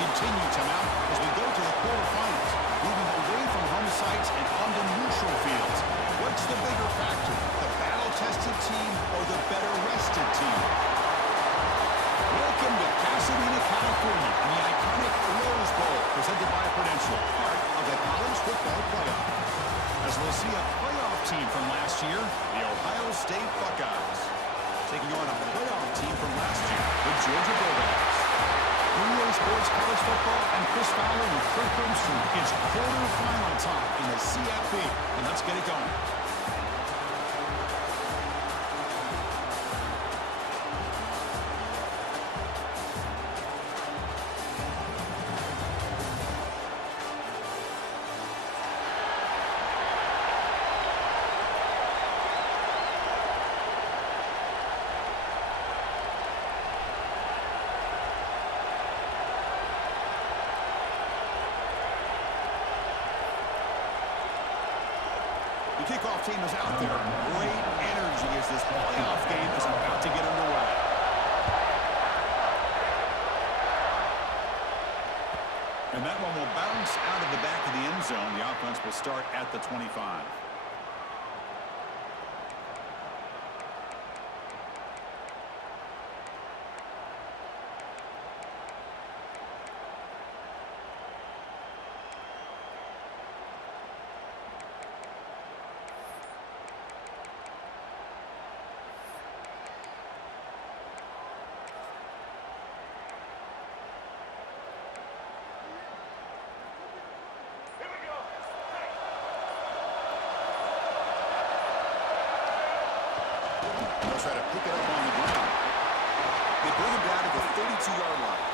continue to mount as we go to the quarterfinals, moving away from home sites and onto neutral fields. What's the bigger factor, the battle-tested team or the better-rested team? Welcome to Pasadena, California, in the iconic Rose Bowl, presented by Prudential, part of the college football playoff. As we'll see a playoff team from last year, the Ohio State Buckeyes, taking on a playoff team from last year, the Georgia Bulldogs. EA Sports College Football and Chris Fowler with Kirk Armstrong. It's quarterfinal time in the CFP, and let's get it going. The kickoff team is out there. Great energy as this playoff game is about to get underway. And that one will bounce out of the back of the end zone. The offense will start at the 25. They'll try to pick it up on the ground. They bring him down to the 32-yard line.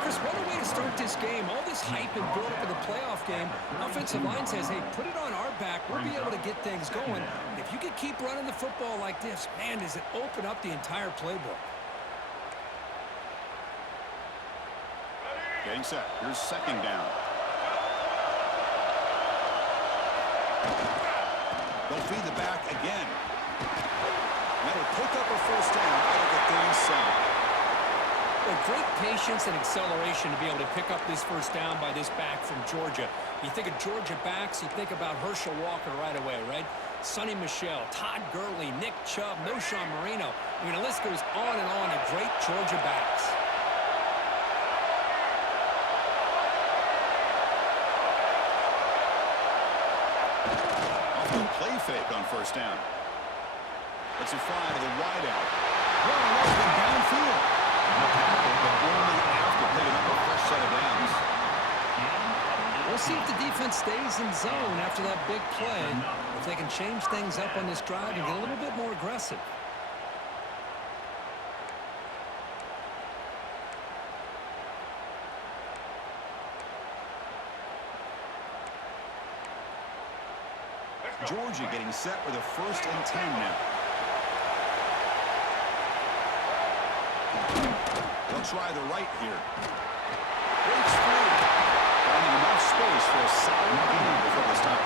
Chris, what a way to start this game. All this hype and build up of the playoff game. Offensive line says, hey, put it on our back. We'll be able to get things going. And if you can keep running the football like this, man, does it open up the entire playbook. Getting set. Here's second down. They'll feed the back again. That'll pick up a first down out of the 37. Well, great patience and acceleration to be able to pick up this first down by this back from Georgia. You think of Georgia backs, you think about Herschel Walker right away, right? Sonny Michel, Todd Gurley, Nick Chubb, Noshawn Marino. I mean, the list goes on and on of great Georgia backs. Often play fake on first down. Let's it fly to the wideout. Well, open downfield. But only after picking up a fresh set of downs. We'll see if the defense stays in zone after that big play. If they can change things up on this drive and get a little bit more aggressive. Georgia getting set with a 1st and 10 now. They'll try the right here. Breaks through. Finding enough space for a solid gain before the stop.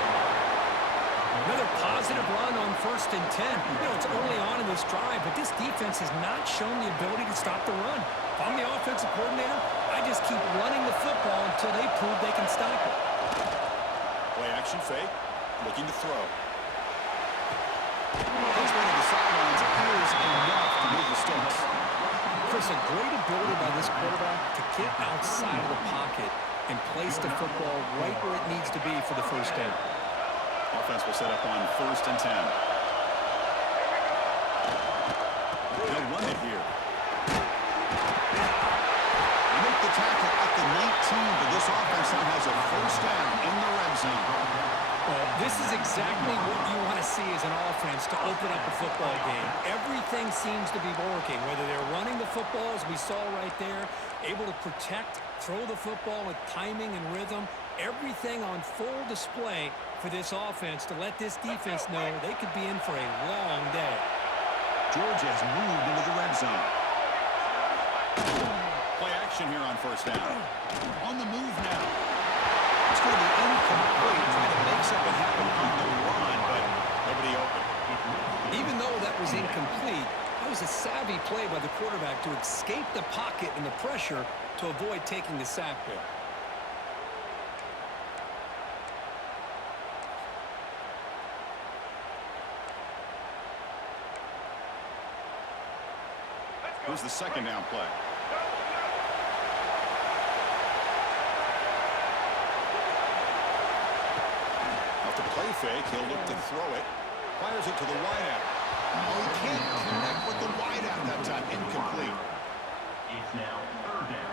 Another positive run on 1st and 10. You know, it's early on in this drive, but this defense has not shown the ability to stop the run. If I'm the offensive coordinator, I just keep running the football until they prove they can stop it. Play action fake. Looking to throw. Placement of the sidelines appears enough to move the sticks. Chris, a great ability by this quarterback to get outside of the pocket and place the football right where it needs to be for the first down. Offense will set up on 1st and 10. They'll run it here. They make the tackle at the 19, but this offense now has a first down in the red zone. Well, this is exactly what you want to see as an offense to open up a football game. Everything seems to be working, whether they're running the football, as we saw right there, able to protect, throw the football with timing and rhythm, everything on full display for this offense to let this defense know they could be in for a long day. Georgia has moved into the red zone. Play action here on first down. On the move now. It's going to be incomplete, trying to make something happen on the run, but nobody open. Even though that was incomplete, that was a savvy play by the quarterback to escape the pocket and the pressure, to avoid taking the sack there. Here's the second down play. Off the play fake, he'll look to throw it. Fires it to the wideout. Oh, he can't connect with the wideout that time. Incomplete. It's now third down.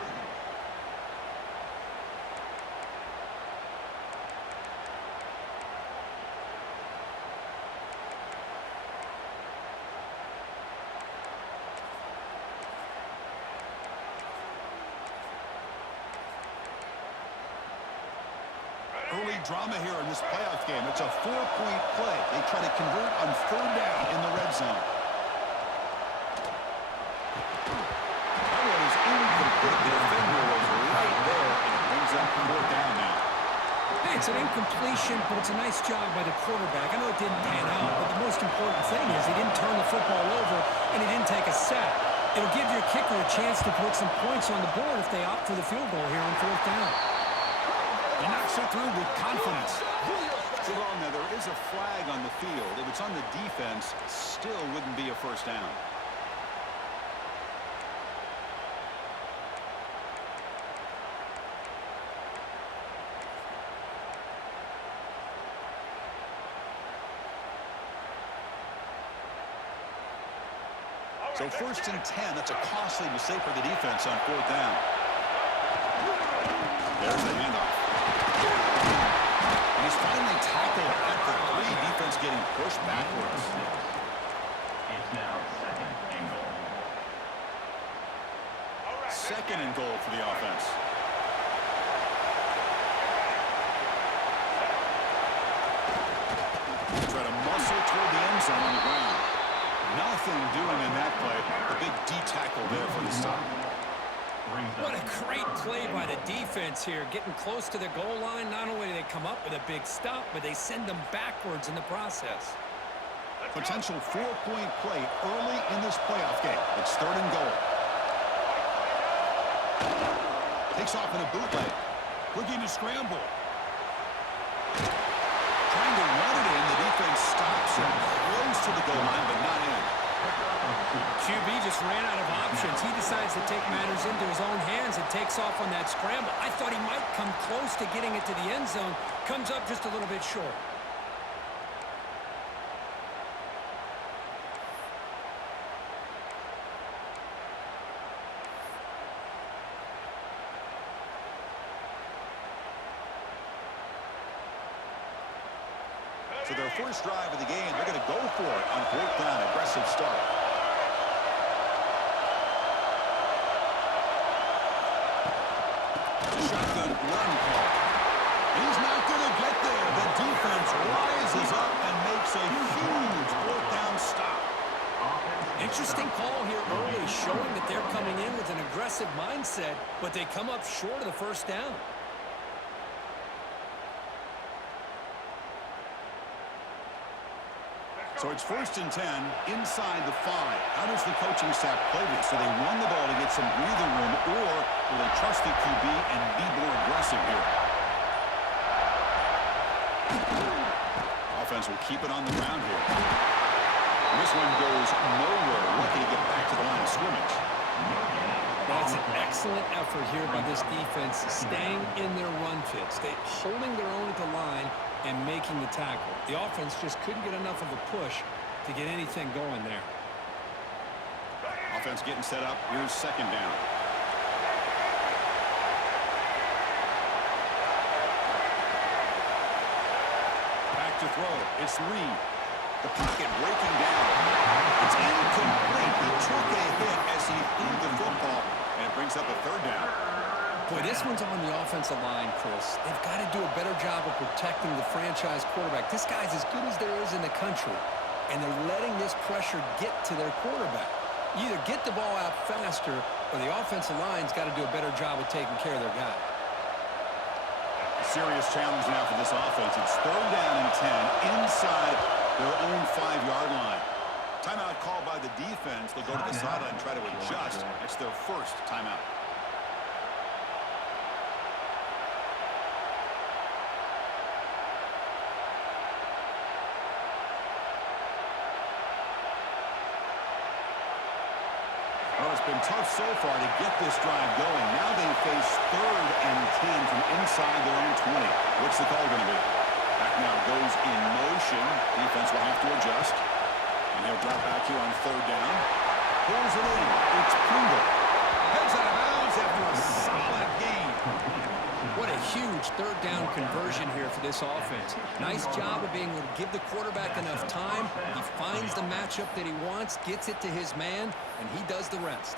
Early drama here in this playoff game. It's a 4-point play. They try to convert on third down in the red zone. That one is incomplete. The defender was right there, and it brings up fourth down now. Hey, it's an incompletion, but it's a nice job by the quarterback. I know it didn't pan out, but the most important thing is he didn't turn the football over, and he didn't take a sack. It'll give your kicker a chance to put some points on the board if they opt for the field goal here on fourth down. He knocks it through with confidence. Jerome, now there is a flag on the field. If it's on the defense, still wouldn't be a first down. So first and 10, that's a costly mistake for the defense on fourth down. There's the handoff. And he's finally tackled at the 3. Defense getting pushed backwards. It's now second and goal. Second and goal for the offense. Try to muscle toward the end zone on the ground. Nothing doing in that play. The big D tackle there for the stop. What a great play by the defense here. Getting close to the goal line, not only do they come up with a big stop, but they send them backwards in the process. Potential 4-point play early in this playoff game. It's third and goal. Takes off in a bootleg. Looking to scramble. Trying to run it in. The defense stops him close to the goal line, but not in. QB just ran out of options. He decides to take matters into his own hands and takes off on that scramble. I thought he might come close to getting it to the end zone. Comes up just a little bit short. So their first drive of the game, they're going to go for it on fourth down. Aggressive start. Shotgun run call. And he's not going to get there. The defense rises up and makes a huge fourth down stop. Interesting call here early, showing that they're coming in with an aggressive mindset, but they come up short of the first down. So it's first and 10 inside the 5. How does the coaching staff play this? So they run the ball to get some breathing room, or will they trust the QB and be more aggressive here? Offense will keep it on the ground here. And this one goes nowhere. Lucky to get back to the line of scrimmage. That's an excellent effort here by this defense, staying in their run fits. They holding their own at the line and making the tackle. The offense just couldn't get enough of a push to get anything going there. Offense getting set up. Here's second down. Back to throw. It's Reed. The pocket breaking down. It's incomplete. He took a hit as he threw the football, and it brings up a third down. Boy, this one's on the offensive line, Chris. They've got to do a better job of protecting the franchise quarterback. This guy's as good as there is in the country, and they're letting this pressure get to their quarterback. You either get the ball out faster, or the offensive line's got to do a better job of taking care of their guy. Serious challenge now for this offense. It's third down and 10 inside their own 5-yard line. Timeout called by the defense. They'll go to the sideline and try to adjust. It's their first timeout. Been tough so far to get this drive going. Now they face 3rd and 10 from inside their own 20. What's the call going to be? Back now goes in motion. Defense will have to adjust. And he'll drop back here on 3rd down. Pulls it in. It's Pringle. Heads out of bounds after a solid gain. What a huge 3rd down conversion here for this offense. Nice job of being able to give the quarterback enough time. He finds the matchup that he wants, gets it to his man, and he does the rest.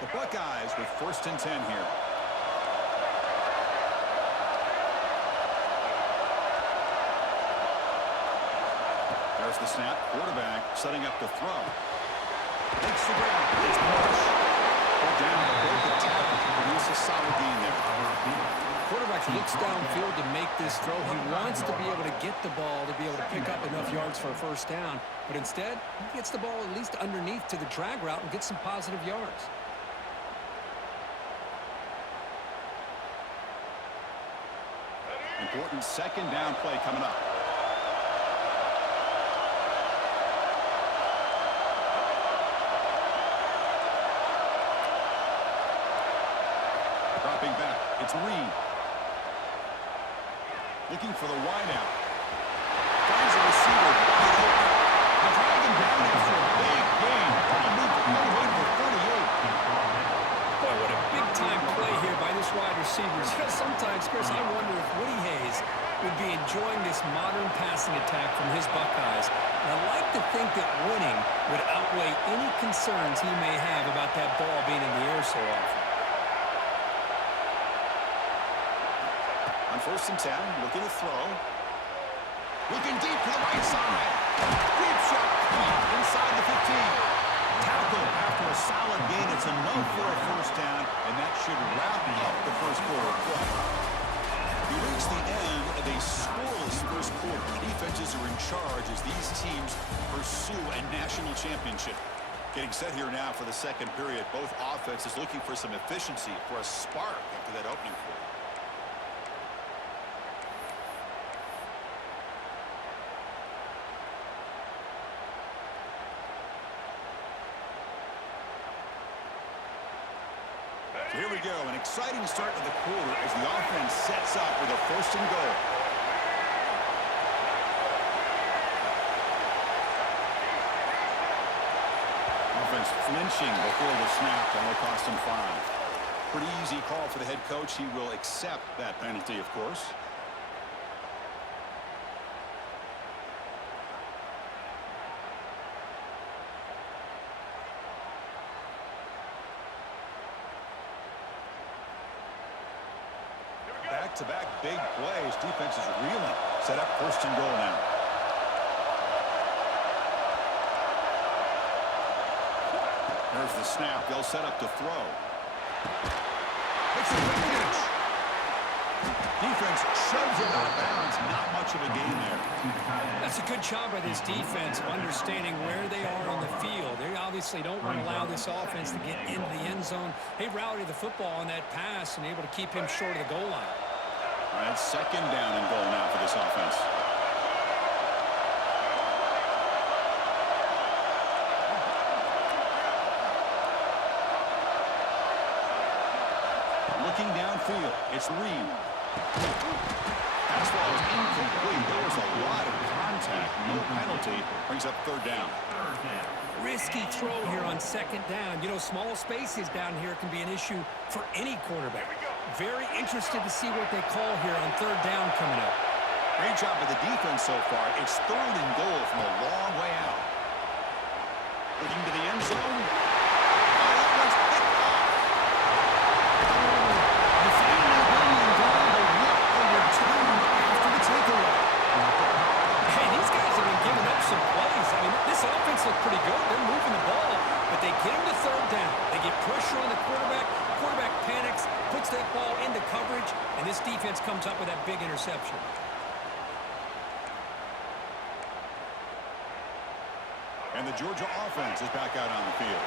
The Buckeyes with 1st and 10 here. There's the snap. Quarterback setting up the throw. Makes the grab. It's push. Pulled down to break the tackle. Produce a solid gain there. Quarterback looks downfield to make this throw. He wants to be able to get the ball to be able to pick up enough yards for a 1st down. But instead, he gets the ball at least underneath to the drag route and gets some positive yards. Important 2nd down play coming up. Dropping back. It's Reed. Looking for the wideout. Finds a receiver wide open. They drag him down after a big gain. Trying to move the ball away for 38. Boy, what a big-time play here by this wide receiver. Sometimes, Chris, I wonder if Woody Hayes would be enjoying this modern passing attack from his Buckeyes. And I like to think that winning would outweigh any concerns he may have about that ball being in the air so often. On 1st and 10, looking to throw. Looking deep to the right side. Deep shot inside the 15. Tackle after a solid gain. It's enough for a 1st down, and that should wrap up the 1st quarter of play. We reach the end of a scoreless 1st quarter. The defenses are in charge as these teams pursue a national championship. Getting set here now for the 2nd period. Both offenses looking for some efficiency, for a spark after that opening quarter. Here we go, an exciting start to the quarter as the offense sets up with a 1st and goal. Offense flinching before the snap, and will cost him 5. Pretty easy call for the head coach. He will accept that penalty, of course. Back-to-back big plays. Defense is reeling. Set up 1st and goal now. There's the snap. They'll set up to throw. It's a quick catch. Defense shoves it out of bounds. Not much of a gain there. That's a good job by this defense of understanding where they are on the field. They obviously don't want to allow this offense to get into the end zone. They routed the football on that pass and able to keep him short of the goal line. All right, 2nd down and goal now for this offense. Looking downfield, it's Reed. Fastball is incomplete. There was a lot of contact. No penalty. Brings up 3rd down. Risky throw here on 2nd down. You know, small spaces down here can be an issue for any quarterback. Very interested to see what they call here on 3rd down coming up. Great job by the defense so far. It's 3rd and goal from a long way out. Looking to the end zone. Oh, that one's picked off. The final bringing down the what a return after the takeaway. Hey, these guys have been giving up some plays. I mean, this offense looks pretty good. They're moving the ball, but they get him to 3rd down. They get pressure on the quarterback. Quarterback panics, puts that ball into coverage, and this defense comes up with that big interception. And the Georgia offense is back out on the field.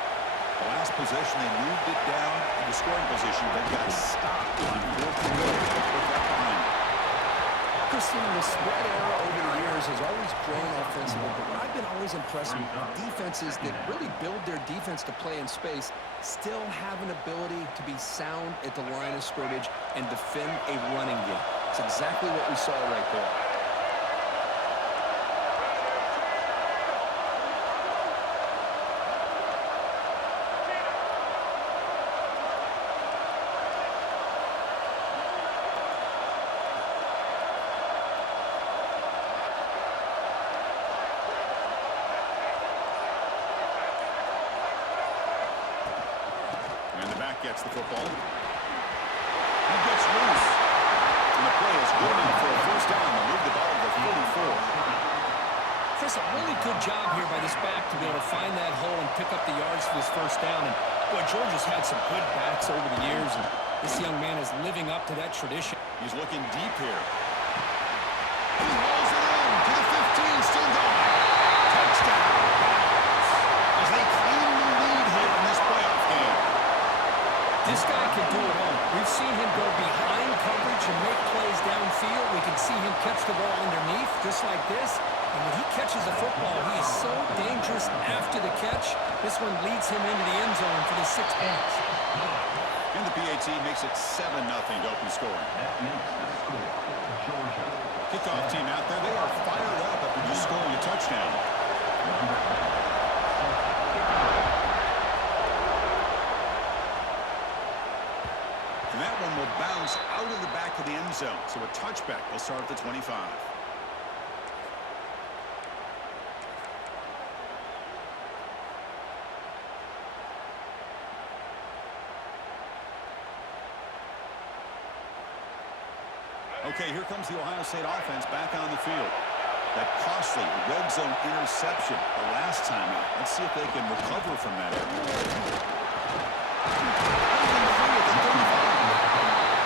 The last possession, they moved it down into scoring position, but got stopped on 4th and goal. Put that behind them. Kristen, the spread era over the years has always grown offensively, but what I've been always impressed with defenses that really build their defense to play in space still have an ability to be sound at the line of scrimmage and defend a running game. It's exactly what we saw right there. Gets the football. He gets loose. And the play is good enough for a first down to move the ball to the 44. Chris, a really good job here by this back to be able to find that hole and pick up the yards for this first down. And, boy, Georgia's had some good backs over the years, and this young man is living up to that tradition. He's looking deep here. He hauls it in to the 15, still going. Touchdown. As they claim the lead here in this playoff game. This guy can do it all. We've seen him go behind coverage and make plays downfield. We can see him catch the ball underneath, just like this. And when he catches the football, he is so dangerous after the catch. This one leads him into the end zone for the 6 points. And the PAT makes it 7-0 to open scoring. That makes the score Georgia. Kickoff team out there. They are fired up after just scoring a touchdown. And that one will bounce out of the back of the end zone. So a touchback will start at the 25. Okay, here comes the Ohio State offense back on the field. That costly red zone interception the last time out. Let's see if they can recover from that error.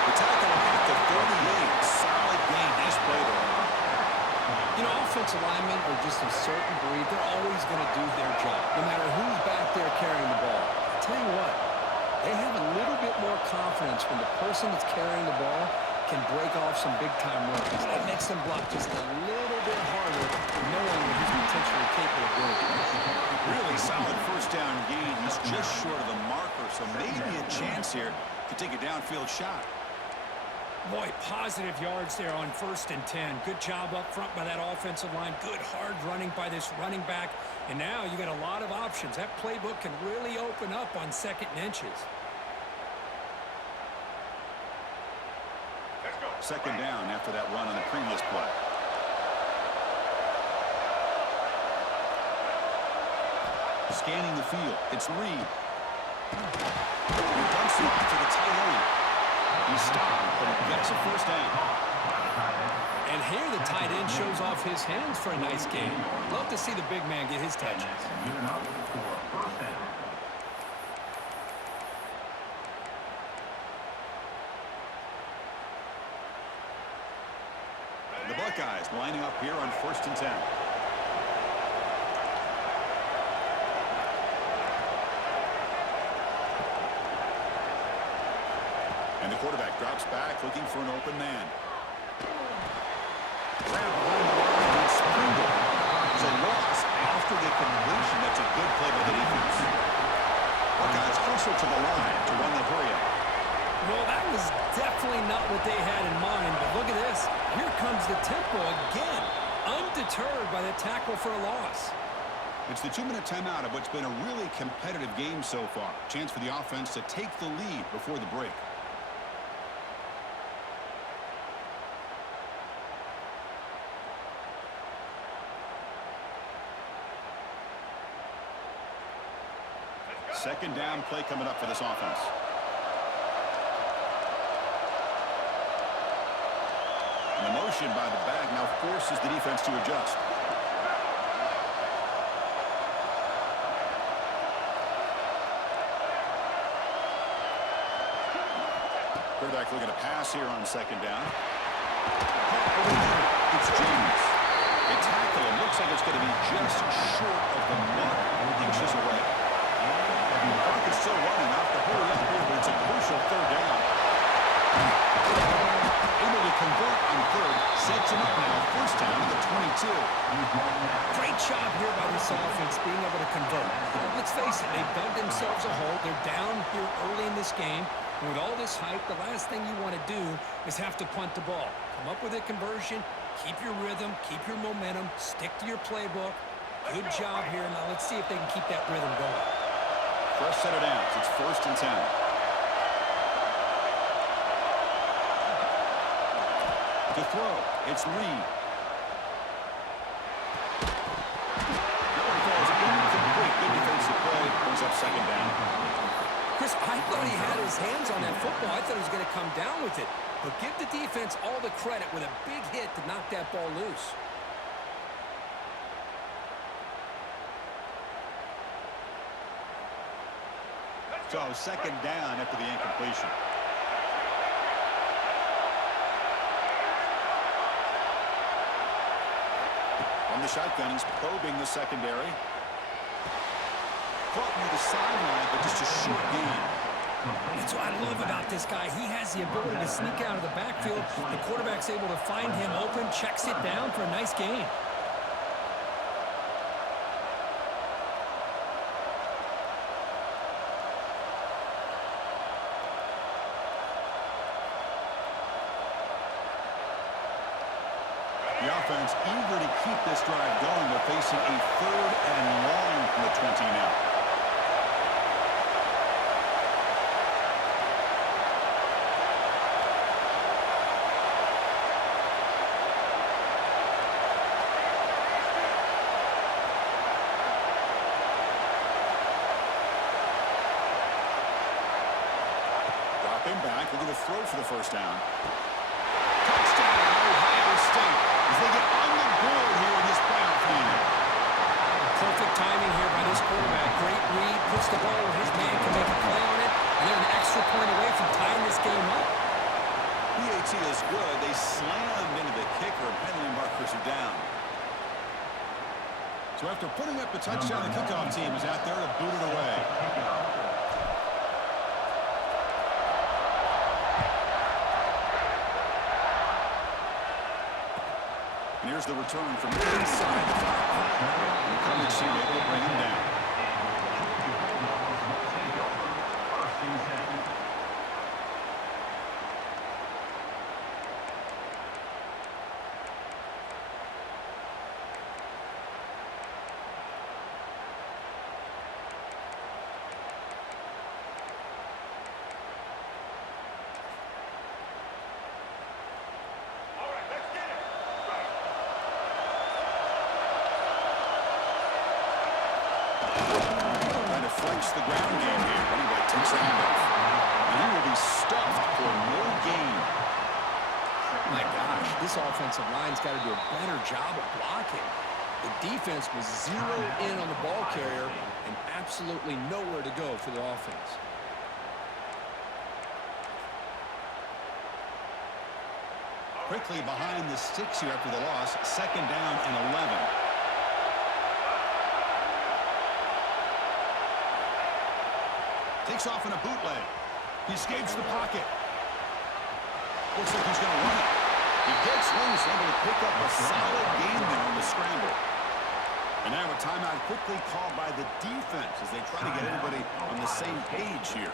The tackle at the 38. Solid gain. Nice play there. You know, offensive linemen are just a certain breed. They're always going to do their job, no matter who's back there carrying the ball. I'll tell you what, they have a little bit more confidence when the person that's carrying the ball can break off some big-time runs. That makes them block just a little bit harder, knowing what he's potentially capable of doing. Really solid first down gain. He's just short of the marker, so maybe a chance here to take a downfield shot. Boy, positive yards there on 1st and 10. Good job up front by that offensive line. Good hard running by this running back. And now you got a lot of options. That playbook can really open up on 2nd and inches. Second down after that run on the previous play. Scanning the field. It's Reed. He dumps it off to the tight end. He's stopped, but he gets a first down. And here the tight end shows off his hands for a nice game. Love to see the big man get his touches. Good enough for a first down. The Buckeyes lining up here on 1st and 10. And the quarterback drops back looking for an open man. Grab behind the line and sprinted. It's a loss after the completion. That's a good play by the defense. Buckeyes closer to the line to run the hurry up. Well, that was definitely not what they had in mind, but look at this. Here comes the tempo again, undeterred by the tackle for a loss. It's the 2-minute timeout of what's been a really competitive game so far. Chance for the offense to take the lead before the break. Second down play coming up for this offense. And the motion by the back now forces the defense to adjust. Quarterback looking to pass here on second down. It's James. A tackle. It looks like it's going to be just short of the mark. Inches away. The clock is still running. Off the hurry up here, but it's a crucial third down. Able to convert on third. Sets him to convert. Let's face it, they've dug themselves a hole. They're down here early in this game. And with all this hype, the last thing you want to do is have to punt the ball. Come up with a conversion, keep your rhythm, keep your momentum, stick to your playbook. Good job here. Now let's see if they can keep that rhythm going. Fresh set of downs. It's 1st and 10. To throw, it's Reed. Good defensive play. Brings up 2nd down. Chris, I thought he had his hands on that football. I thought he was going to come down with it. But give the defense all the credit with a big hit to knock that ball loose. So 2nd down after the incompletion. On the shotgun, he's probing the secondary. Caught near the sideline, but just a short gain. That's what I love about this guy. He has the ability to sneak out of the backfield. The quarterback's able to find him open, checks it down for a nice gain. The offense eager to keep this drive going. They're facing a 3rd and long from the 20 now. Dropping back, they're going to throw for the 1st down. Touchdown, Ohio State, as they get on the board here in this playoff game. Perfect timing here by this quarterback. Great read, puts the ball where his man can make a play on it, and they're an extra point away from tying this game up. PAT is good. They slammed into the kicker. Penalty markers are down. So after putting up the touchdown, the kickoff team is out there to boot it away. And here's the return from inside the 5. The coverage team able to bring him down. French the ground game here. Running back takes the handoff. And he will be stuffed for no gain. My gosh, this offensive line's got to do a better job of blocking. The defense was zeroed in on the ball carrier and absolutely nowhere to go for the offense. Quickly behind the sticks here after the loss. 2nd down and 11. Takes off in a bootleg. He escapes the pocket. Looks like he's going to run it. He gets loose, able to pick up a solid gain there on the scramble. And now a timeout quickly called by the defense as they try to get everybody on the same page here.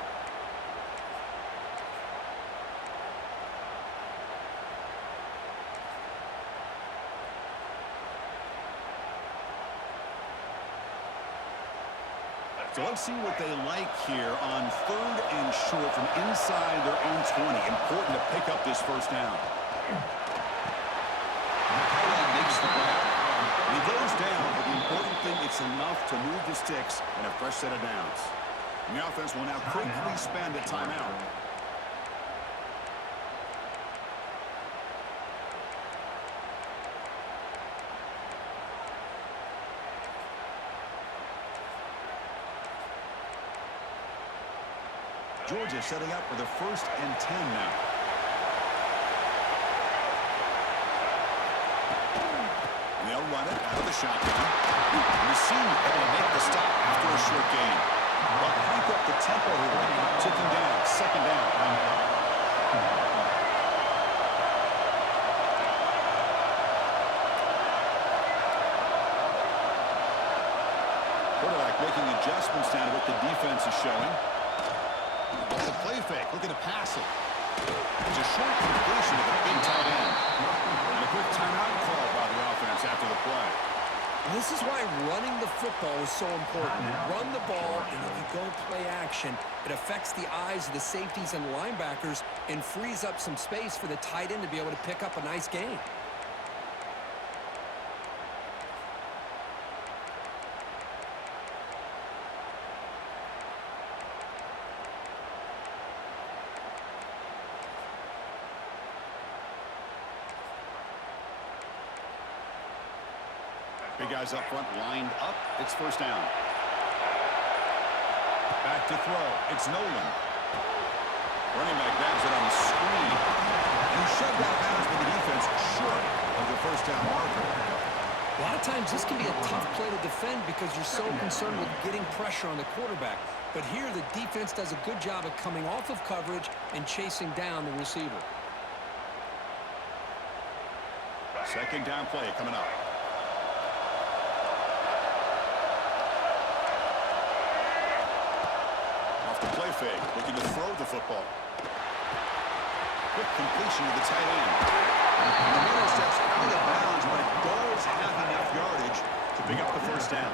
So let's see what they like here on 3rd and short from inside their own 20. Important to pick up this 1st down. McCullough makes the grab. And he goes down, but the important thing, it's enough to move the sticks and a fresh set of downs. And the offense will now quickly spend a timeout. Georgia setting up for the 1st and 10 now. And they'll run it out of the shotgun. And the senior able to make the stop after a short gain. But crank up the tempo here. Took him down. 2nd down. Quarterback comes down to what the defense is showing. Off the play fake, looking to pass it. It's a short completion of a big tight end. And a quick timeout called by the offense after the play. This is why running the football is so important. Run the ball, and if you go play action, it affects the eyes of the safeties and linebackers and frees up some space for the tight end to be able to pick up a nice gain. Big guys up front lined up. It's first down. Back to throw. It's Nolan. Running back grabs it on the screen. And he shoved out of bounds with the defense short of the first down marker. A lot of times this can be a tough play to defend because you're so concerned with getting pressure on the quarterback. But here the defense does a good job of coming off of coverage and chasing down the receiver. Second down play coming up. Play fake, looking to throw the football. Quick completion to the tight end. And the runner steps out of bounds, but it does have enough yardage to pick up the first down.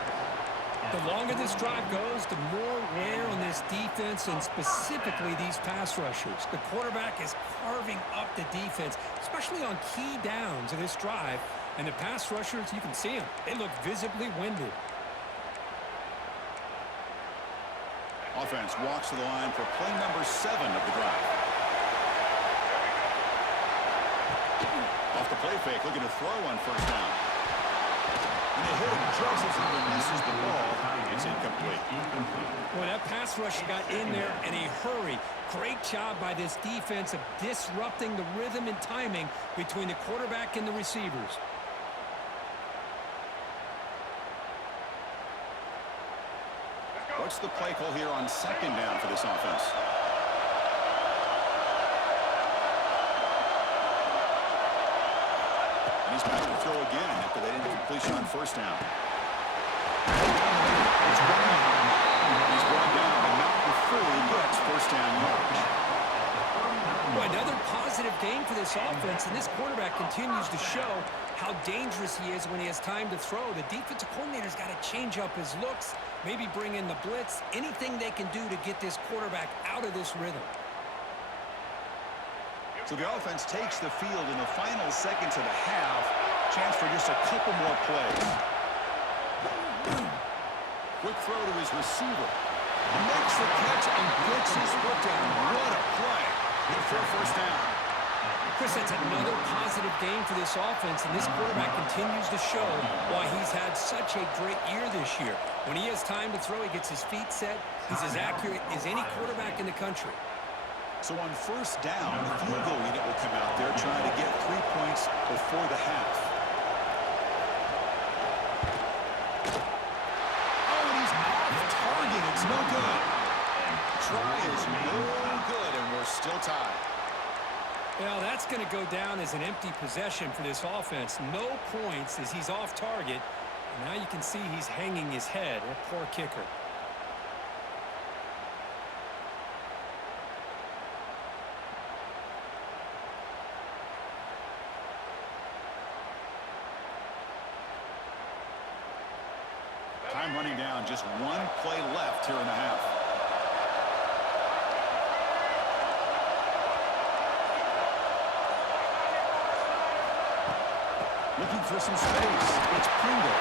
The longer this drive goes, the more wear on this defense and specifically these pass rushers. The quarterback is carving up the defense, especially on key downs of this drive. And the pass rushers, you can see them. They look visibly winded. Offense walks to the line for play number 7 of the drive. Off the play fake, looking to throw on first down. And they hit him just as he misses the ball. It's incomplete. Boy, that pass rush got in there in a hurry. Great job by this defense of disrupting the rhythm and timing between the quarterback and the receivers. What's the play call here on second down for this offense? And he's back to throw again after they didn't completion on first down. It's he's brought down, but not before he gets first down yardage. Boy, another positive game for this offense, and this quarterback continues to show how dangerous he is when he has time to throw. The defensive coordinator's got to change up his looks, maybe bring in the blitz, anything they can do to get this quarterback out of this rhythm. So the offense takes the field in the final seconds of the half. Chance for just a couple more plays. Quick throw to his receiver. He makes the catch and gets his foot down. What a play. In for a first down. Chris, that's another positive game for this offense, and this quarterback continues to show why he's had such a great year this year. When he has time to throw, he gets his feet set. He's as accurate as any quarterback in the country. So on first down, the field goal unit will come out there trying to get 3 points before the half. Oh, and he's off target. It's no good. Try is no good, and we're still tied. Well, that's going to go down as an empty possession for this offense. No points as he's off target. And now you can see he's hanging his head. A poor kicker. Time running down. Just one play left here in the half. Looking for some space. It's Pringle.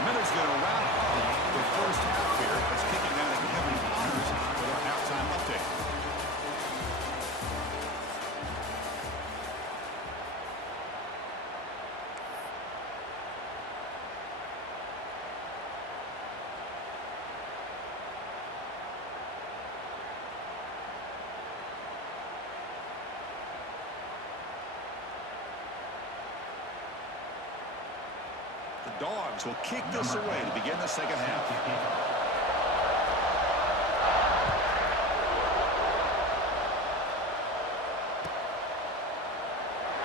Miller's going to wrap up the first half here. It's kicking out at Kevin Connors with our halftime update. The Dogs will kick this away to begin the second half.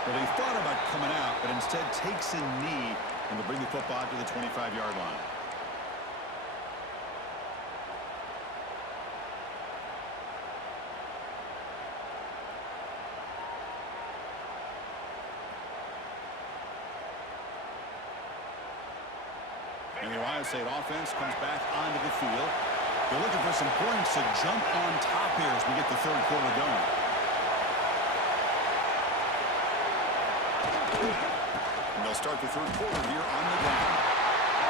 Well, he thought about coming out, but instead takes a knee and will bring the football to the 25-yard line. And the Ohio State offense comes back onto the field. They're looking for some points to jump on top here as we get the third quarter going. And they'll start the third quarter here on the ground.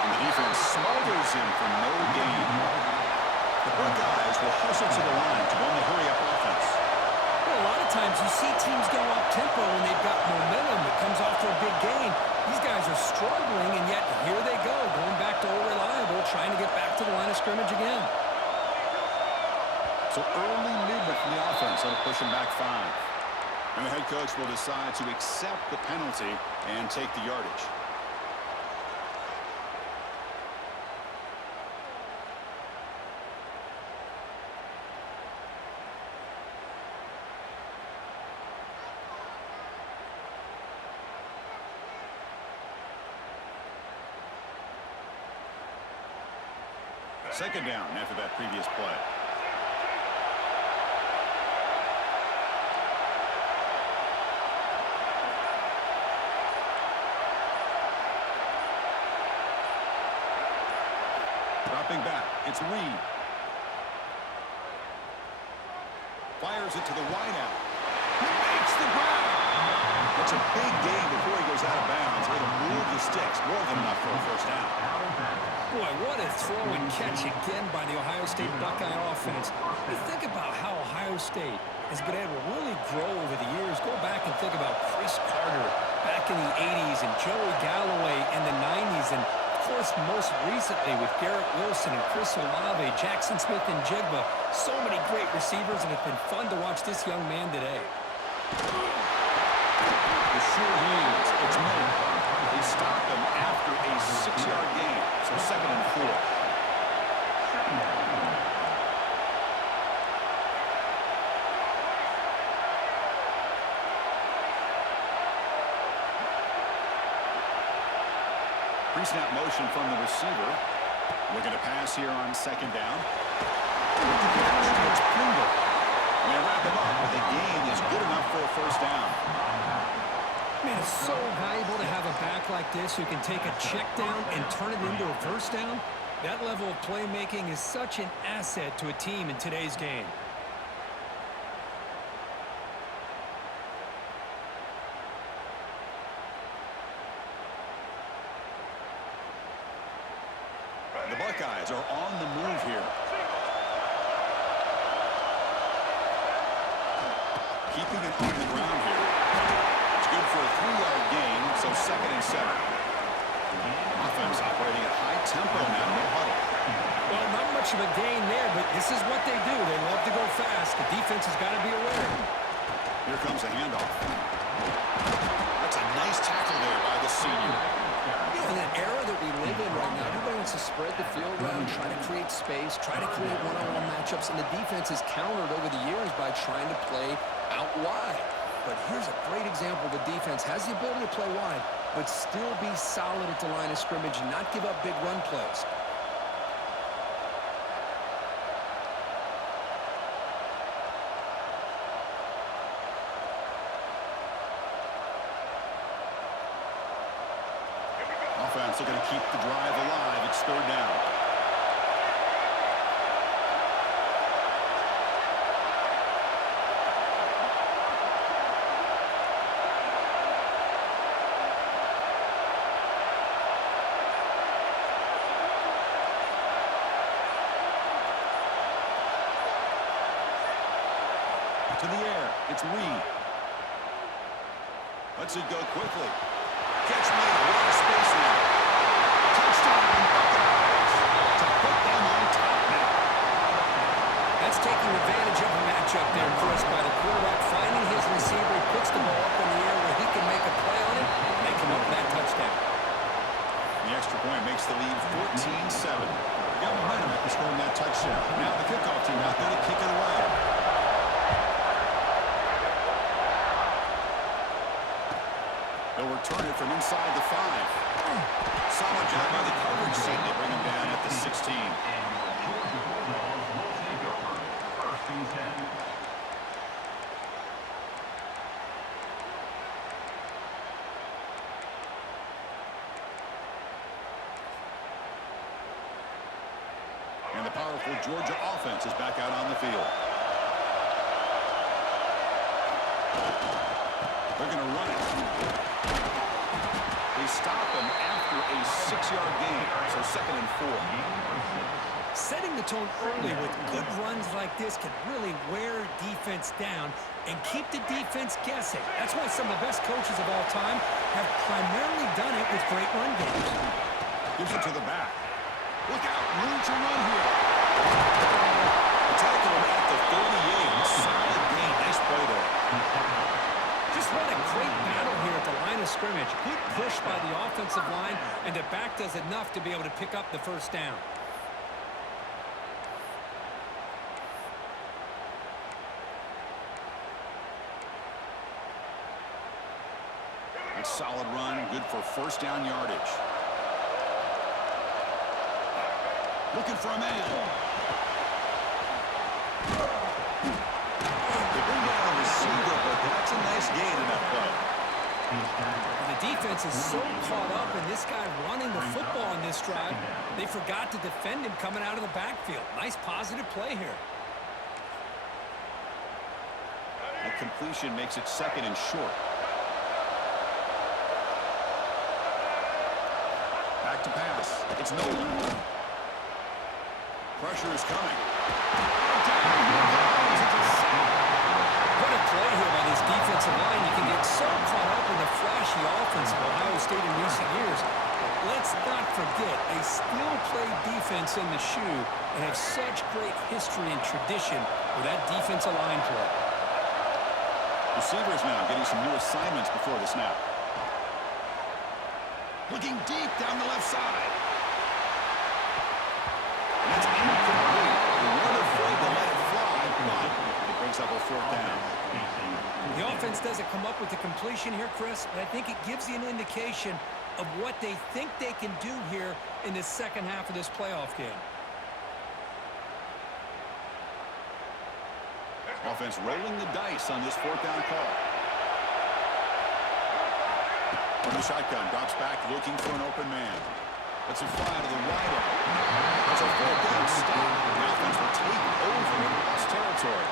And the defense smothers him for no gain. The Buckeyes will hustle to the line to run the hurry-up offense. Well, a lot of times you see teams go up-tempo when they've got momentum that comes off to a big gain. These guys are struggling, and yet here they go, going back to old reliable, trying to get back to the line of scrimmage again. So early movement from the offense that'll push him back 5. And the head coach will decide to accept the penalty and take the yardage. Second down after that previous play. Dropping back, it's Reed. Fires it to the wideout. He makes the grab. That's a big gain before he goes out of bounds. It'll move the sticks more than enough for a first down. Boy, what a throw and catch again by the Ohio State Buckeye offense. You think about how Ohio State has been able to really grow over the years. Go back and think about Chris Carter back in the 80s and Joey Galloway in the 90s. And, of course, most recently with Garrett Wilson and Chris Olave, Jackson Smith and Jigba. So many great receivers, and it's been fun to watch this young man today. The sure hands, it's Miller. They stop him after a 6-yard gain. So 2nd and 4. Pre-snap motion from the receiver. Looking to pass here on 2nd down. It's Pringle. And they wrap him up, but the gain is good enough for a first down. Man, it's so valuable to have a back like this who can take a check down and turn it into a first down. That level of playmaking is such an asset to a team in today's game. The Buckeyes are on the move here. Keeping it on the ground here. It's good for a 3-yard gain, so 2nd and 7. Offense operating at high tempo now, no huddle. Well, not much of a gain there, but this is what they do. They love to go fast. The defense has got to be aware. Here comes a handoff. That's a nice tackle there by the senior. You know, in that era that we live in right now, everybody wants to spread the field around, try to create space, try to create one-on-one matchups, and the defense has countered over the years by trying to play out wide. But here's a great example of a defense has the ability to play wide, but still be solid at the line of scrimmage and not give up big run plays. Offense looking to keep the drive alive. It's 3rd down. To the air. It's Reed. Lets it go quickly. Catch made. A lot of space now. Touchdown, Buckeyes. To put them on top now. That's taking advantage of a matchup there, Chris, by the quarterback finding his receiver. He puts the ball up in the air where he can make a play on it and make him up that touchdown. The extra point makes the lead 14-7. They got momentum after scoring that touchdown. Now the kickoff team out there to kick it away. They'll return it from inside the 5. Solid job by the coverage team. They bring him down at the 16. First and 10. powerful Georgia offense is back out on the field. They're going to run it. They stop him after a 6-yard gain, so 2nd and 4. Setting the tone early with good runs like this can really wear defense down and keep the defense guessing. That's why some of the best coaches of all time have primarily done it with great run games. Gives it to the back. Look out, room to run here. Tackle him at the 38. Solid gain. Nice play there. Just what a great battle here at the line of scrimmage. Good push by the offensive line, and the back does enough to be able to pick up the first down. A solid run, good for first down yardage. Looking for a man. They bring down a receiver, but that's a nice gain in that play. The defense is so caught up in this guy running the football in this drive, they forgot to defend him coming out of the backfield. Nice positive play here. That completion makes it 2nd and short. Back to pass. It's Nolan. Pressure is coming. What a play here by this defensive line. You can get so caught up in the flashy offense of Ohio State in recent years. But let's not forget, they still play defense in the shoe and have such great history and tradition with that defensive line play. Receivers now getting some new assignments before the snap. Looking deep down the left side. And that's incomplete. They weren't afraid to let it fly, but it brings up a 4th down. The offense doesn't come up with the completion here, Chris, but I think it gives you an indication of what they think they can do here in the second half of this playoff game. Offense rolling the dice on this 4th down call. From the shotgun, drops back, looking for an open man. That's a fly to the right end. That's a 4th down stop. The offense will take over in lost territory.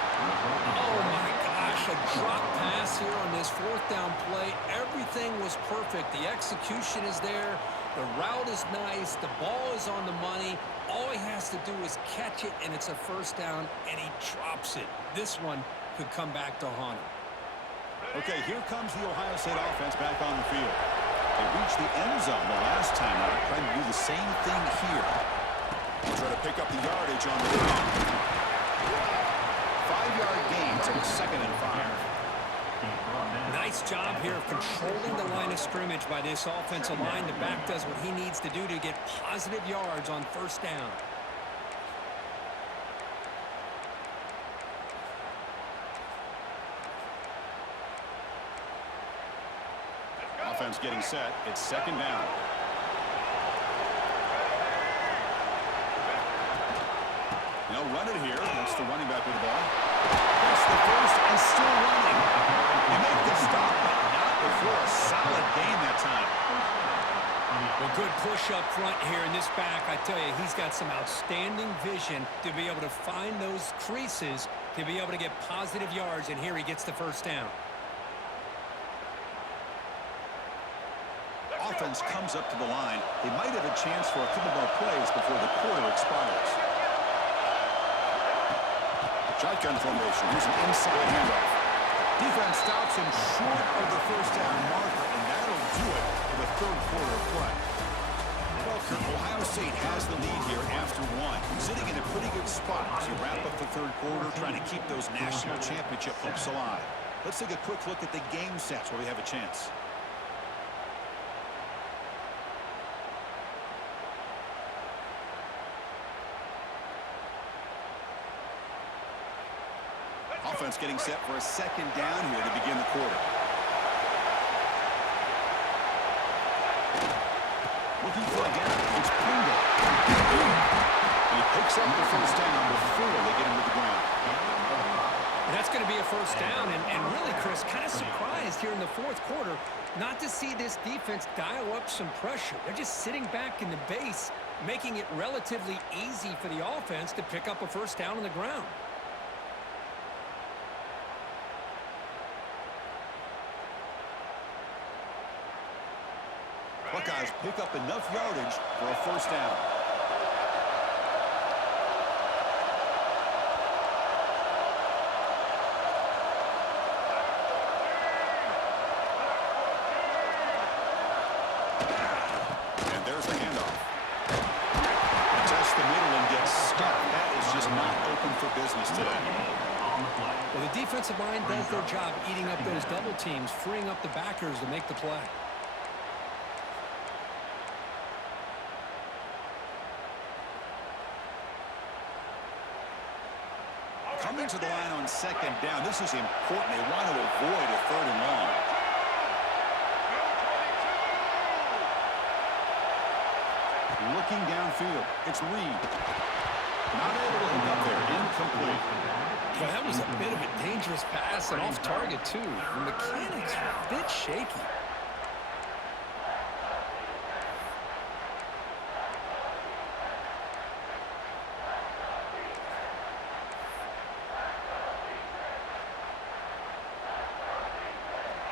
Oh, my gosh, a drop pass here on this 4th down play. Everything was perfect. The execution is there. The route is nice. The ball is on the money. All he has to do is catch it, and it's a first down, and he drops it. This one could come back to haunt him. Okay, here comes the Ohio State offense back on the field. They reached the end zone the last time out, trying to do the same thing here. They'll try to pick up the yardage on the ground. 5-yard gains on 2nd and 5. Nice job here of controlling the line of scrimmage by this offensive line. The back does what he needs to do to get positive yards on first down. Offense getting set. It's 2nd down. They'll run it here. That's the running back with the ball. That's the first and still running. They make the stop, but not before a solid gain that time. Well, good push up front here in this back. I tell you, he's got some outstanding vision to be able to find those creases to be able to get positive yards, and here he gets the first down. Offense comes up to the line. They might have a chance for a couple more plays before the quarter expires. Shotgun formation. Here's an inside handoff. Defense stops him short of the first down marker, and that'll do it for the 3rd quarter play. Well, Kurt, Ohio State has the lead here after 1. Sitting in a pretty good spot to wrap up the 3rd quarter, trying to keep those national championship hopes alive. Let's take a quick look at the game sets where we have a chance. Offense getting set for a 2nd down here to begin the quarter. Looking for a gap. It's Pringle. And he picks up the first down before they get him to the ground. And that's going to be a first down. And really, Chris, kind of surprised here in the 4th quarter not to see this defense dial up some pressure. They're just sitting back in the base, making it relatively easy for the offense to pick up a first down on the ground. Buckeyes pick up enough yardage for a first down. And there's the handoff. Test the middle and gets stuck. That is just not open for business today. Well, the defensive line does their job eating up those double teams, freeing up the backers to make the play. Coming to the line on second down. This is important. They want to avoid a third and long. Looking downfield. It's Reed. Not able to hook up there. Incomplete. Well, that was a bit of a dangerous pass and off target, too. The mechanics are a bit shaky.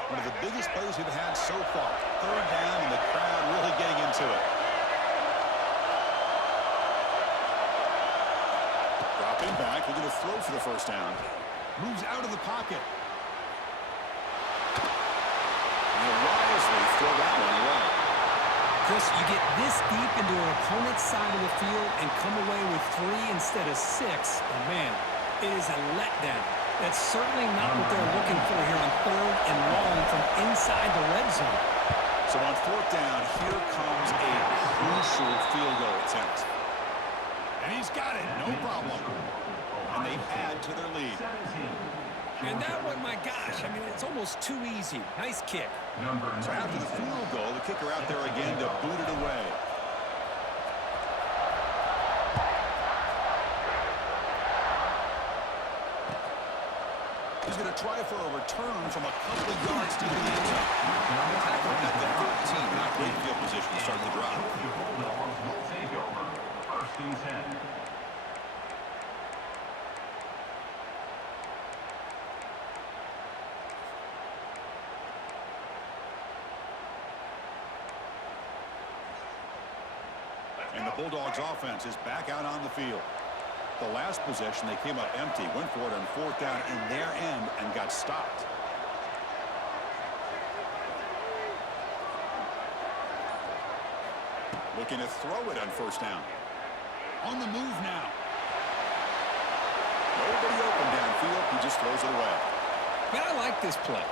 One of the biggest plays we've had so far. Third down and the crowd really getting into it. Dropping back. We're going to throw for the first down. Moves out of the pocket. And he'll wisely throw that one away. Chris, you get this deep into an opponent's side of the field and come away with 3 instead of 6. And, man, it is a letdown. That's certainly not what they're looking for here on third and long from inside the red zone. So on fourth down, here comes a crucial field goal attempt. And he's got it, no problem. And they add to their lead. And that one, my gosh, I mean, it's almost too easy. Nice kick. So after the field goal, the kicker out there again to boot it away. He's going to try for a return from a couple of yards deep in the end zone. Tackle at the 13. Not great field position to start the drive. First and 10. And the Bulldogs offense is back out on the field. The last possession, they came up empty, went for it on fourth down in their end and got stopped. Looking to throw it on first down. On the move now. Nobody open downfield. He just throws it away. Man, I like this play.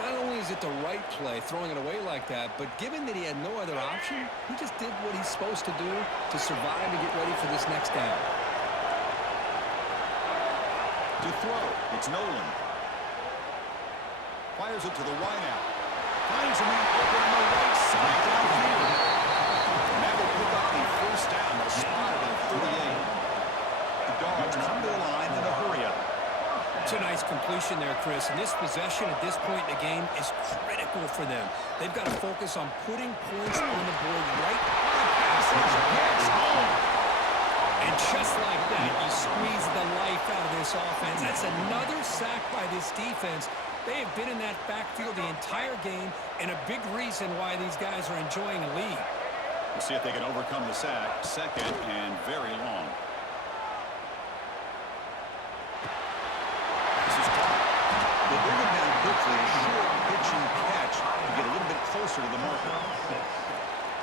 Not only is it the right play, throwing it away like that, but given that he had no other option, he just did what he's supposed to do to survive and get ready for this next down. To throw, it's Nolan. Fires it to the wideout. Finds a man open on the right side downfield. And that will pick up the first down. They'll spot it at 38. The Dogs come to the line in a hurry-up. It's a nice completion there, Chris. And this possession at this point in the game is critical for them. They've got to focus on putting points on the board right on the passage. Yes, and just like that, you squeeze the life out of this offense. That's another sack by this defense. They have been in that backfield the entire game, and a big reason why these guys are enjoying a lead. We'll see if they can overcome the sack. Second and very long. This is caught. They bring him down quickly. A short pitching catch to get a little bit closer to the marker.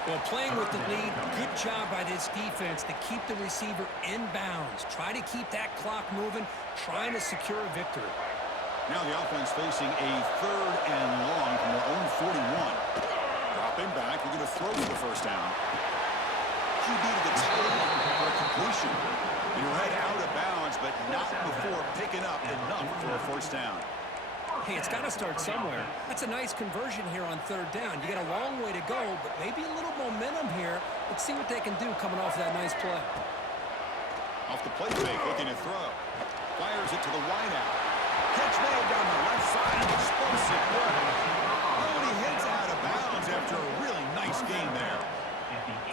Well, playing with the lead, good job by this defense to keep the receiver in bounds. Try to keep that clock moving, trying to secure a victory. Now the offense facing a third and long from their own 41. Dropping back, we're going to throw for the first down. QB to the tight end for a completion. You're right out of bounds, but not before picking up enough for a first down. Hey, it's got to start somewhere. That's a nice conversion here on third down. You got a long way to go, but maybe a little momentum here. Let's see what they can do coming off that nice play. Off the play fake, looking to throw. Fires it to the wideout. Catch made down the left side. Explosive play. Oh, and he hits out of bounds after a really nice game there.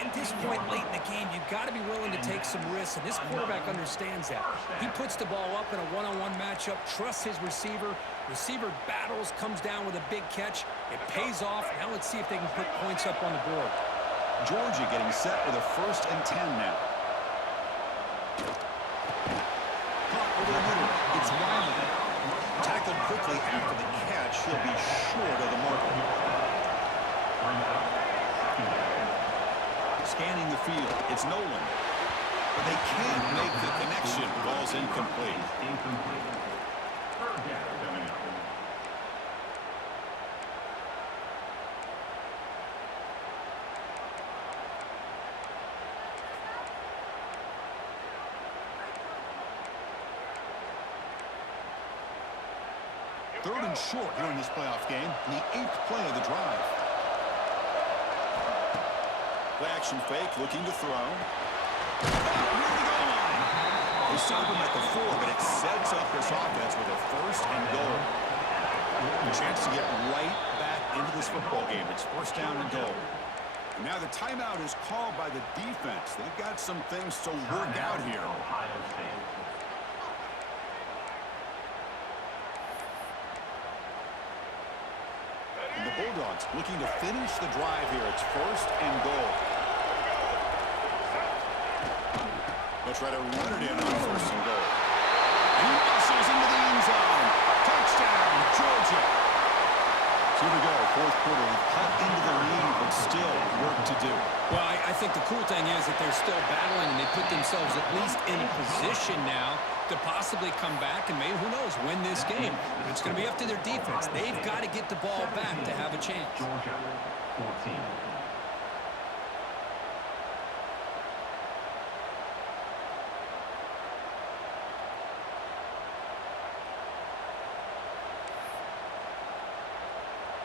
At this point late in the game, you you've got to be willing to take some risks, and this quarterback understands that. He puts the ball up in a one-on-one matchup, trusts his receiver. Receiver battles, comes down with a big catch. It pays off. Now let's see if they can put points up on the board. Georgia getting set with a 1st and 10 now. Caught over the middle. It's Riley. Tackled quickly after the catch. He'll be short of the mark. Scanning the field. It's Nolan. But they can't make the connection. Ball's incomplete. Third down coming up. Third and short here in this playoff game. The 8th play of the drive. Play action fake, looking to throw. Near the goal line. They stop him at the 4, but it sets up this offense with a 1st and goal. A chance to get right back into this football game. It's 1st down and goal. And now the timeout is called by the defense. They've got some things to work out here. Ohio State. And the Bulldogs looking to finish the drive here. It's 1st and goal. They'll try to run it in on 1st and goal. And he muscles into the end zone. Touchdown, Georgia. Here we go, 4th quarter. We've cut into the lead, but still work to do. Well, I think the cool thing is that they're still battling, and they put themselves at least in a position now to possibly come back and maybe, who knows, win this game. But it's going to be up to their defense. They've got to get the ball back to have a chance. Georgia, 14.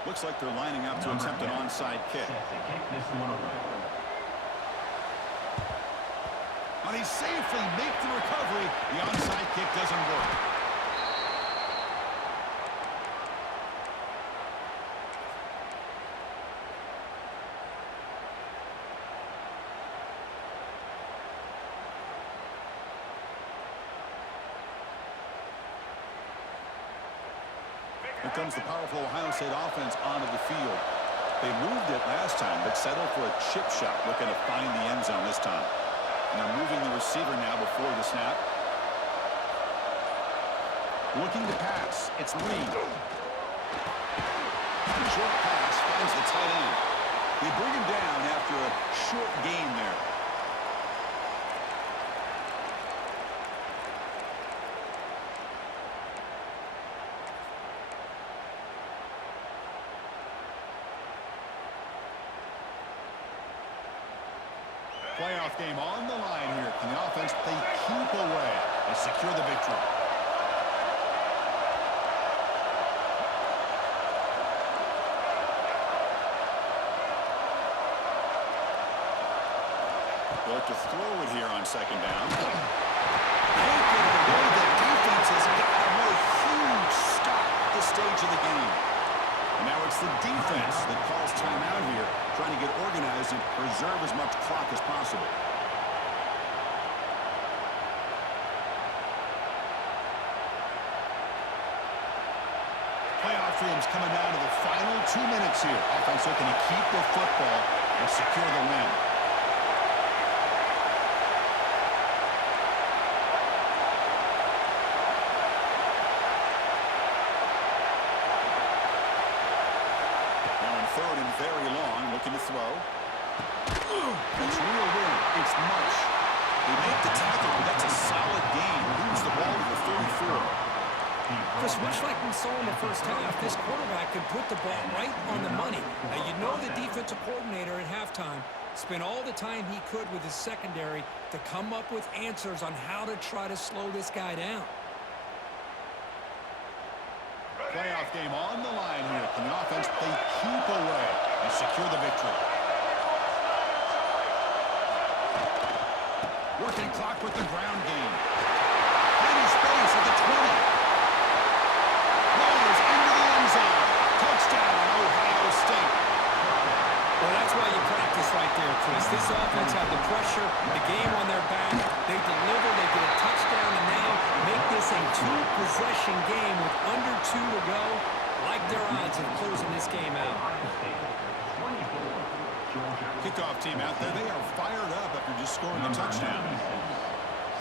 Looks like they're lining up to attempt an onside kick. This one away. Now they safely make the recovery. The onside kick doesn't work. Here comes the powerful Ohio State offense onto the field. They moved it last time, but settled for a chip shot, looking to find the end zone this time. And they're moving the receiver now before the snap. Looking to pass. It's Lee. Short pass finds the tight end. They bring him down after a short gain there. Playoff game on the line here. Can the offense, they keep away and secure the victory. They look to throw it here on 2nd down. The defense has got a really huge stop at this stage of the game. And now it's the defense that calls timeout here, trying to get organized and preserve as much clock as possible. Playoff games coming down to the final 2 minutes here. Offense looking to keep the football and secure the win. Third and very long, looking to throw. It's real win. It's much. They make the tackle, but that's a solid gain. Moves the ball to the 34. Chris, much like we saw in the first half, this quarterback can put the ball right on the money. Now, you know the defensive coordinator at halftime spent all the time he could with his secondary to come up with answers on how to try to slow this guy down. Playoff game on the line here. Can the offense, they keep away and secure the victory. Working clock with the ground game. Plenty space at the 20. Rolls into the end zone. Touchdown, Ohio State. Well, that's why you practice right there, Chris. This offense had the pressure. They possession game with under 2 to go. Like their odds of closing this game out. Kickoff team out there. They are fired up after just scoring a touchdown.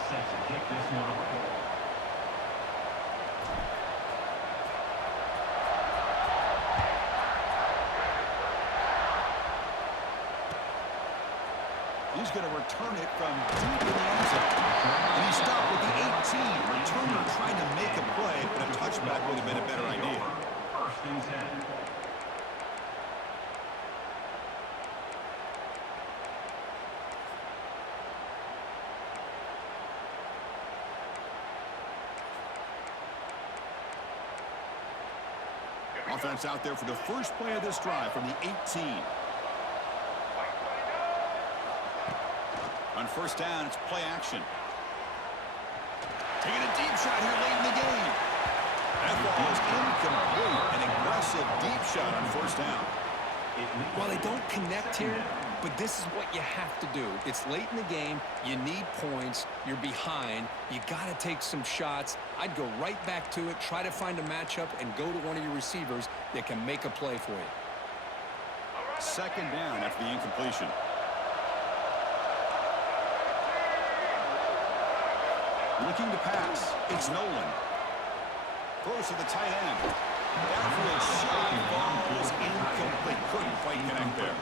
Set to kick this one off. He's going to return it from deep in the end zone. And he stopped with the 18. Returner trying to make a play, but a touchback would have been a better idea. First and 10. Offense out there for the first play of this drive from the 18. On first down, it's play action. Taking a deep shot here late in the game. That ball is incomplete. An aggressive deep shot on first down. Well, they don't connect here, but this is what you have to do. It's late in the game. You need points. You're behind. You got to take some shots. I'd go right back to it, try to find a matchup, and go to one of your receivers that can make a play for you. Second down after the incompletion. Looking to pass. It's Nolan. Throws to the tight end. Downfield shot. Ball is incomplete. Couldn't quite connect there.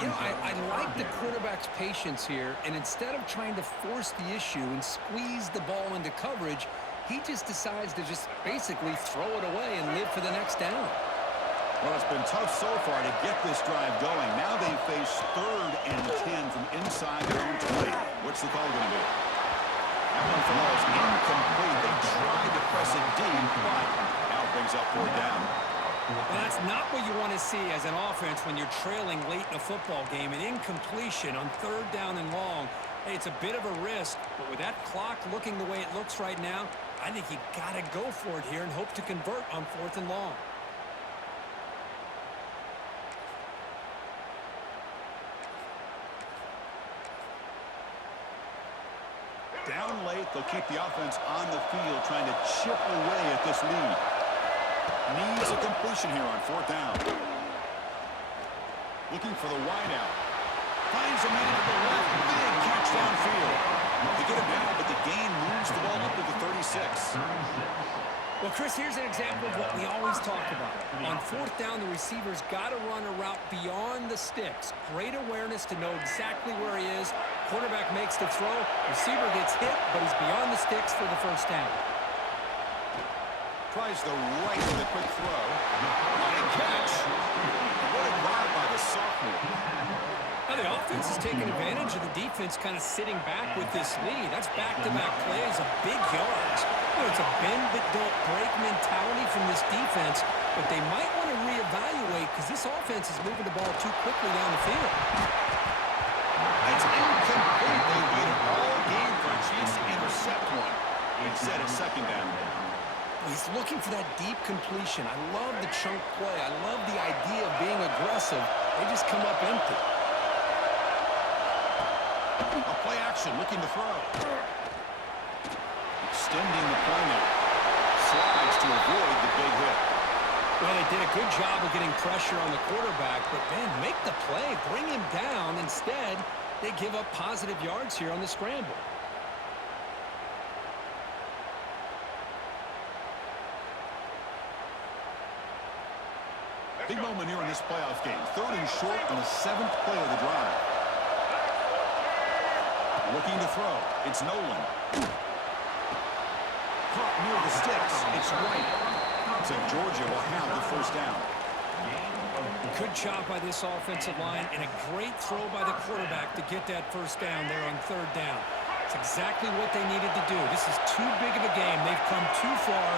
You know, I like the quarterback's patience here, and instead of trying to force the issue and squeeze the ball into coverage, he just decides to just basically throw it away and live for the next down. Well, it's been tough so far to get this drive going. Now they face 3rd and 10 from inside their own 20. What's the call going to be? That one falls incomplete. They tried to press it deep, but now it brings up 4th down. Well, that's not what you want to see as an offense when you're trailing late in a football game. An incompletion on 3rd down and long. Hey, it's a bit of a risk, but with that clock looking the way it looks right now, I think you got to go for it here and hope to convert on 4th and long. Down late, they'll keep the offense on the field, trying to chip away at this lead. Needs a completion here on 4th down. Looking for the wideout. Finds a man to the left. Big catch downfield. They get it down, but the gain moves the ball up to the 36. Well, Chris, here's an example of what we always talk about. On 4th down, the receiver's got to run a route beyond the sticks. Great awareness to know exactly where he is. Quarterback makes the throw. Receiver gets hit, but he's beyond the sticks for the first down. Tries the right with a quick throw. What a catch. What a grab by the sophomore. Now, the offense is taking advantage of the defense kind of sitting back with this lead. That's back-to-back plays of big yards. You know, it's a bend-but-don't-break mentality from this defense, but they might want to reevaluate because this offense is moving the ball too quickly down the field. It's incomplete. They waited all game for a chance to intercept one. Instead, it's 2nd down. He's looking for that deep completion. I love the chunk play. I love the idea of being aggressive. They just come up empty. A play action, looking to throw. Extending the play now. Slides to avoid the big hit. Well, they did a good job of getting pressure on the quarterback, but, man, make the play. Bring him down. Instead, they give up positive yards here on the scramble. Big moment here in this playoff game. 3rd and short on the 7th play of the drive. Looking to throw. It's Nolan. Caught near the sticks. It's White. So Georgia will have the first down. Good job by this offensive line and a great throw by the quarterback to get that first down there on 3rd down. It's exactly what they needed to do. This is too big of a game. They've come too far.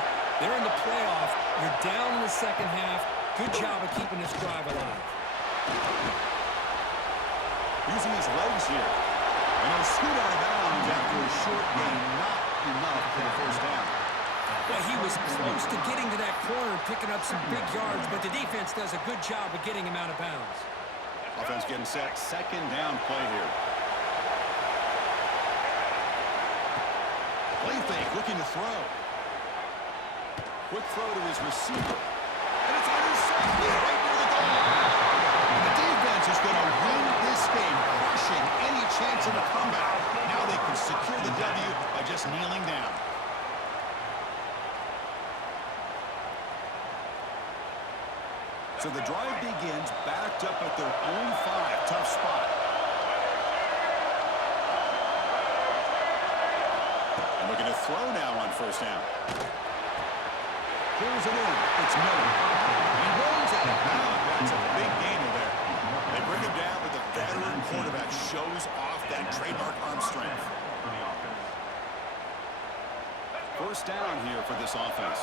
They're in the playoff. You're down in the second half. Good job of keeping this drive alive. Using his legs here. And he'll scoot out of bounds after a short gain. Not enough for the first down. Well, he was close to getting to that corner and picking up some big yards, but the defense does a good job of getting him out of bounds. Offense getting set. 2nd down play here. Play fake, looking to throw. Quick throw to his receiver. And it's intercepted right near the goal line. The defense is going to win this game, crushing any chance of a comeback. Now they can secure the W by just kneeling down. So the drive begins backed up at their own 5. Tough spot. And looking to throw now on first down. Pulls it in. It's Miller. He runs out of bounds. That's a big gainer there. They bring him down, but the veteran quarterback shows off that trademark arm strength. First down here for this offense.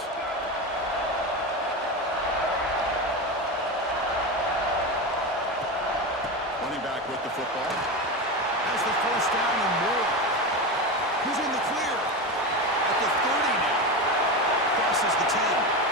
Running back with the football. Has the first down and more. He's in the clear. At the 30 now. Crosses the 10.